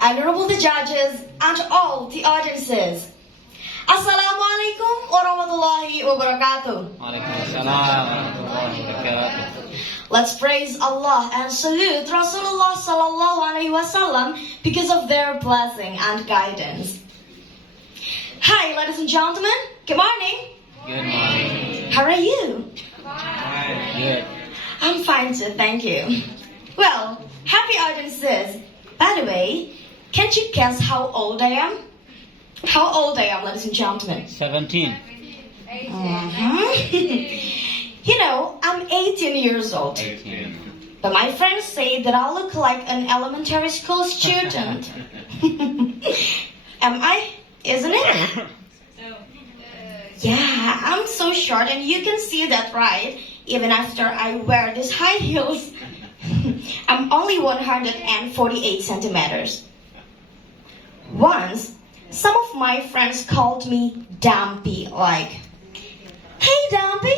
honorable the judges, and all the audiences. Assalamualaikum warahmatullahi wabarakatuh. Waalaikumsalam warahmatullahi wabarakatuh. Let's praise Allah and salute Rasulullah sallallahu alaihi wasallam because of their blessing and guidance. Hi, ladies and gentlemen. Good morning. Good morning. How are you? Good. I'm fine too, thank you. Well, happy audiences. By the way, can't you guess how old I am? How old I am, ladies and gentlemen? 17. You know, I'm 18 years old. 18. But my friends say that I look like an elementary school student. Am I? Isn't it? Yeah, I'm so short and you can see that, right? Even after I wear these high heels. I'm only 148 centimeters. Once, some of my friends called me Dumpy, like, "Hey Dumpy,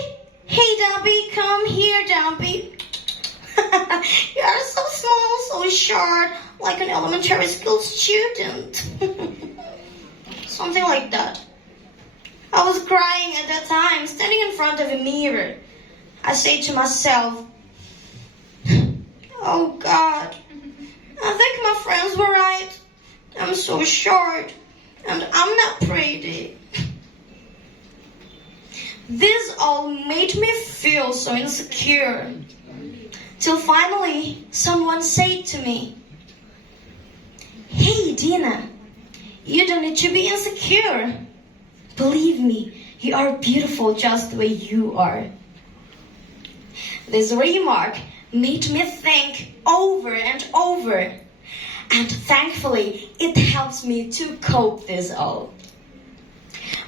come here Dumpy. You are so small, so short, like an elementary school student." Something like that. I was crying at that time, standing in front of a mirror. I say to myself, "Oh God, I think my friends were right. I'm so short, and I'm not pretty." This all made me feel so insecure. Till finally, someone said to me, "Hey Dyna, you don't need to be insecure. Believe me, you are beautiful just the way you are." This remark made me think over and over. And thankfully, it helps me to cope this all.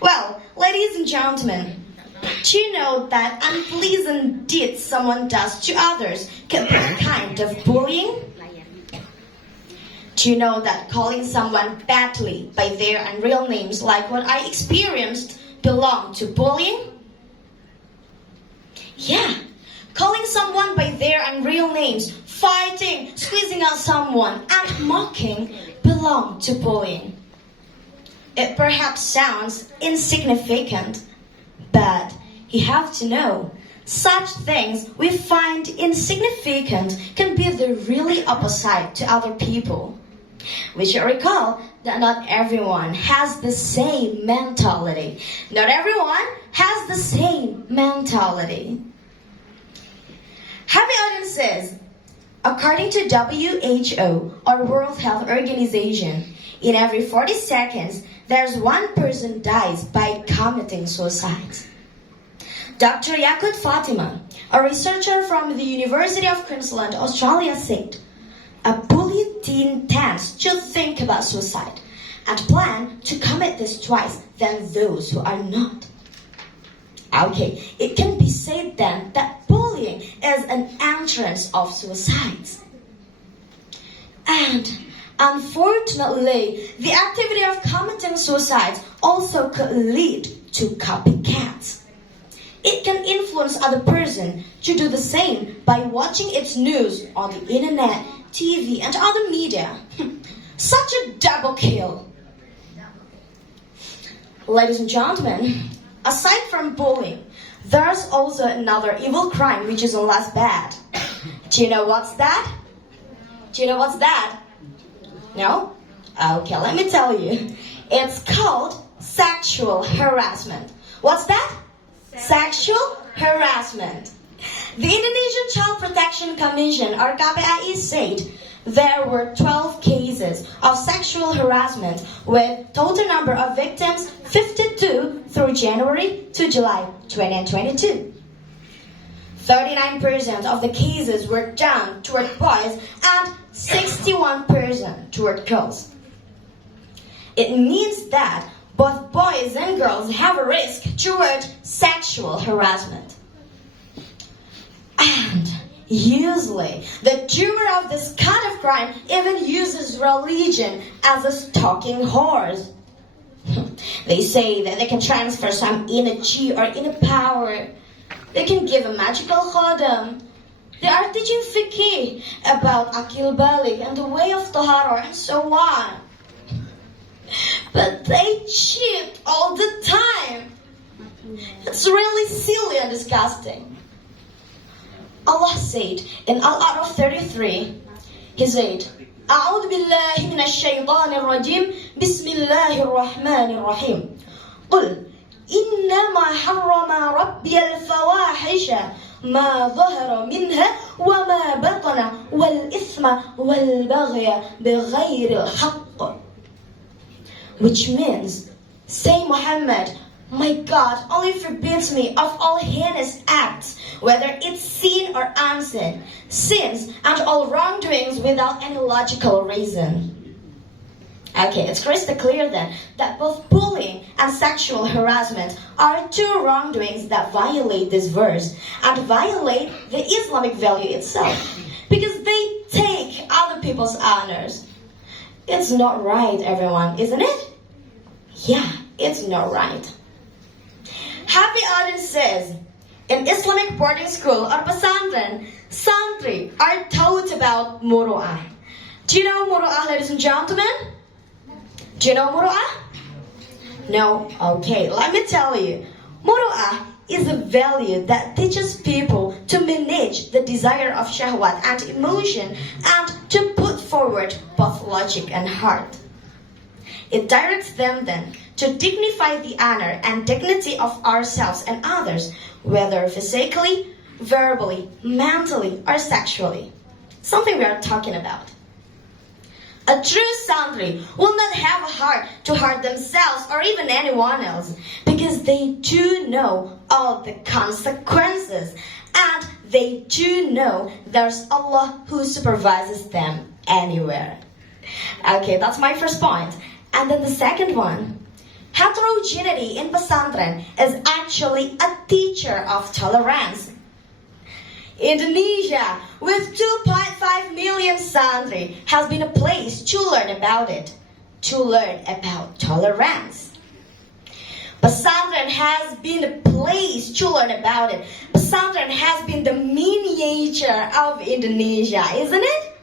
Well, ladies and gentlemen, do you know that unpleasant deeds someone does to others can be a kind of bullying? Do you know that calling someone badly by their unreal names, like what I experienced, belong to bullying? Yeah, calling someone by their unreal names, fighting, squeezing out someone, and mocking belong to bullying. It perhaps sounds insignificant, but you have to know, such things we find insignificant can be the really opposite to other people. We should recall that not everyone has the same mentality. Not everyone has the same mentality. Happy audiences! According to WHO, or World Health Organization, in every 40 seconds, there's one person dies by committing suicide. Dr. Yakut Fatima, a researcher from the University of Queensland, Australia, said, "A bullied teen tends to think about suicide and plan to commit this twice than those who are not." Okay, it can be said then that bullying is an entrance of suicides. And unfortunately, the activity of committing suicides also could lead to copycats. It can influence other person to do the same by watching its news on the internet, TV, and other media. Such a double kill. Ladies and gentlemen, aside from bullying, there's also another evil crime which is less bad. Do you know what's that? Do you know what's that? No? Okay, let me tell you. It's called sexual harassment. What's that? Sexual harassment. The Indonesian Child Protection Commission, or KPAI, said there were 12 cases of sexual harassment with total number of victims 52 through January to July 2022. 39% of the cases were done toward boys and 61% toward girls. It means that both boys and girls have a risk toward sexual harassment. And usually, the doer of this kind of crime even uses religion as a stalking horse. They say that they can transfer some energy or inner power. They can give a magical khodam. They are teaching fiqh about akil balik and the way of tohara and so on. But they cheat all the time. It's really silly and disgusting. Allah said in Al-A'raf 33, He said, أعوذ بالله من الشيطان الرجيم بسم الله الرحمن الرحيم قل إنما حرم ربي الفواحش ما ظهر منها وما بطن والإثم والبغي بغير الحق. Which means, say Muhammad, my God only forbids me of all heinous acts, whether it's seen or unseen, sins and all wrongdoings without any logical reason. Okay, it's crystal clear then that both bullying and sexual harassment are two wrongdoings that violate this verse and violate the Islamic value itself because they take other people's honors. It's not right, everyone, isn't it? Yeah, it's not right. Happy Audience says, in Islamic boarding school or pesantren, santri are taught about muru'ah. Do you know muru'ah, ladies and gentlemen? Do you know muru'ah? No? Okay, let me tell you. Muru'ah is a value that teaches people to manage the desire of shahwat and emotion and to put forward both logic and heart. It directs them then to dignify the honor and dignity of ourselves and others, whether physically, verbally, mentally, or sexually. Something we are talking about. A true santri will not have a heart to hurt themselves or even anyone else because they do know all the consequences and they do know there's Allah who supervises them anywhere. Okay, that's my first point. And then the second one. Heterogeneity in pesantren is actually a teacher of tolerance. Indonesia, with 2.5 million santri, has been a place to learn about it, to learn about tolerance. Pesantren has been a place to learn about it. Pesantren has been the miniature of Indonesia, isn't it?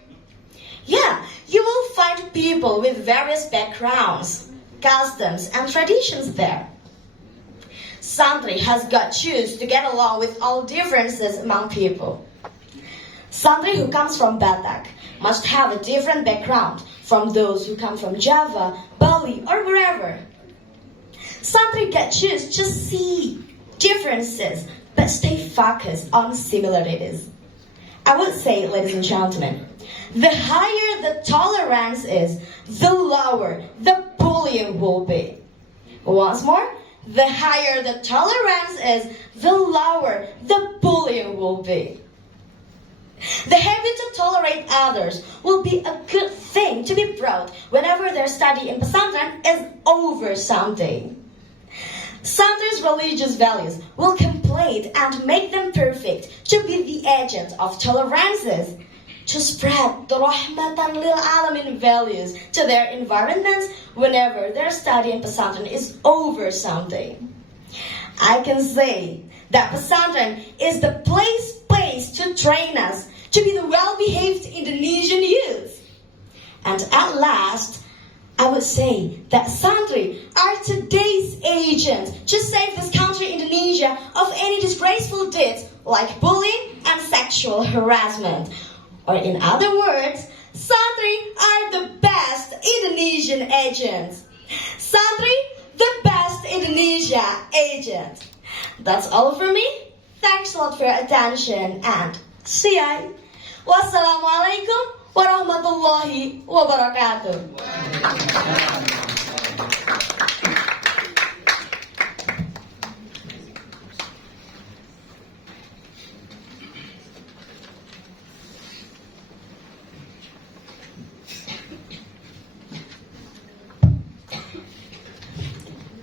Yeah, you will find people with various backgrounds, customs, and traditions there. Santri has got to choose to get along with all differences among people. Santri who comes from Batak must have a different background from those who come from Java, Bali, or wherever. Santri get choose to see differences but stay focused on similarities. I would say, ladies and gentlemen, the higher the tolerance is, the lower the bullying will be. Once more, the higher the tolerance is, the lower the bullying will be. The habit to tolerate others will be a good thing to be proud whenever their study in pesantren is over someday. Santri's religious values will complete and make them perfect to be the agent of tolerances, to spread the rahmatan lil alamin values to their environments whenever their study in pesantren is over someday. I can say that pesantren is the place to train us to be the well-behaved Indonesian youth. And at last, I would say that santri are today's agents to save this country, Indonesia, of any disgraceful deeds like bullying and sexual harassment. Or in other words, santri are the best Indonesian agents. Santri, the best Indonesia agent. That's all for me. Thanks a lot for your attention and see ya. Wassalamualaikum warahmatullahi wabarakatuh.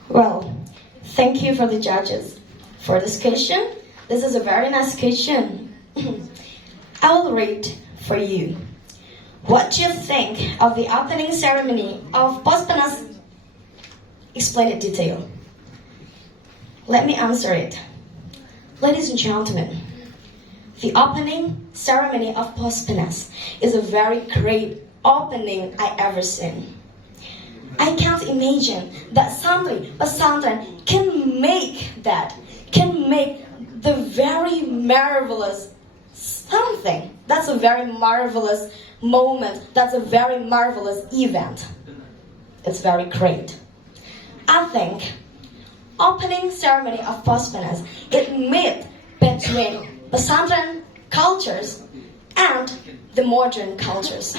Well, thank you for the judges for this question. This is a very nice question. I will read for you. What do you think of the opening ceremony of POSPENAS? Explain in detail. Let me answer it. Ladies and gentlemen, The opening ceremony of POSPENAS is a very great opening I ever seen. I can't imagine that Pesantren can make the very marvelous something. That's a very marvelous moment. That's a very marvelous event. It's very great. I think opening ceremony of POSPENAS, it met between Pesantren cultures and the modern cultures.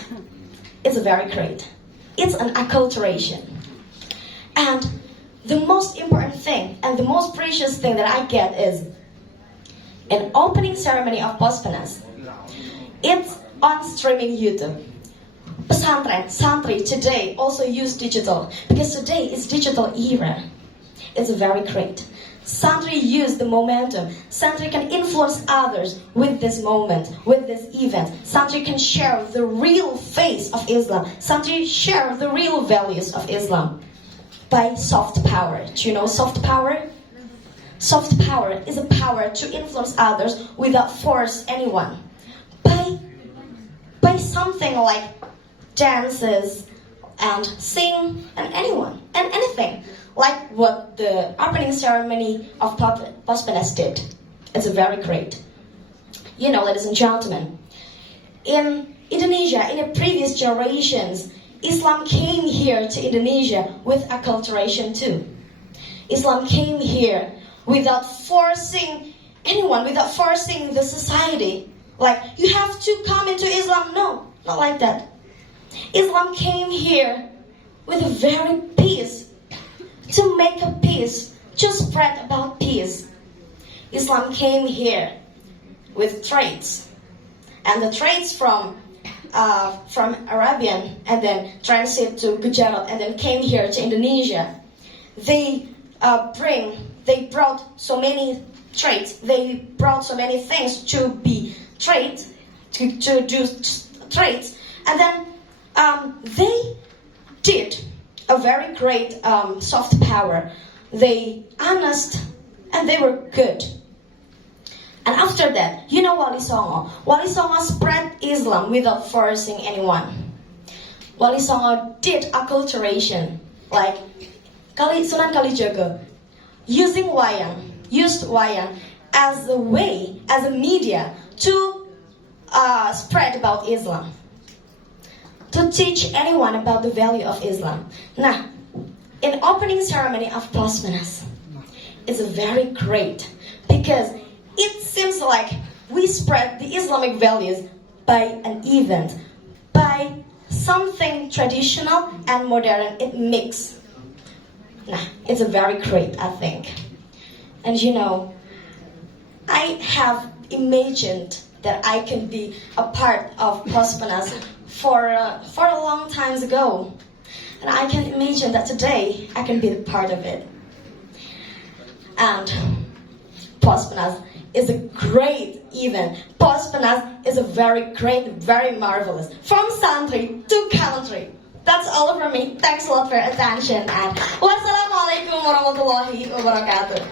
It's very great. It's an acculturation. And the most important thing and the most precious thing that I get is an opening ceremony of POSPENAS. It's on streaming YouTube. Pesantren, Santri today also use digital because today is digital era. It's very great. Santri use the momentum. Santri can influence others with this moment, with this event. Santri can share the real face of Islam. Santri share the real values of Islam by soft power. Do you know soft power? Soft power is a power to influence others without force anyone. By something like dances and sing and anything. Like what the opening ceremony of POSPENAS did. It's very great. You know, ladies and gentlemen, in Indonesia, in the previous generations, Islam came here to Indonesia with acculturation too. Islam came here without forcing anyone, without forcing the society. Like, you have to come into Islam. No, not like that. Islam came here with a very peace. To make a peace, to spread about peace. Islam came here with trades, and the trades from Arabian and then transit to Gujarat and then came here to Indonesia. They brought so many trades. They brought so many things to be trade, to do trades, and then they did a very great soft power. They honest and they were good. And after that, you know Wali Songo. Wali Songo spread Islam without forcing anyone. Wali Songo did acculturation, like Sunan Kalijaga, used wayang as a way, as a media to spread about Islam. To teach anyone about the value of Islam. Now, in opening ceremony of POSPENAS, it's very great because it seems like we spread the Islamic values by an event, by something traditional and modern. It mix. Nah, it's very great, I think. And you know, I have imagined that I can be a part of POSPENAS for a long time ago. And I can imagine that today I can be a part of it. And POSPENAS is a great event. POSPENAS is a very great, very marvelous. From Santri to country. That's all from me. Thanks a lot for your attention. And wassalamualaikum warahmatullahi wabarakatuh.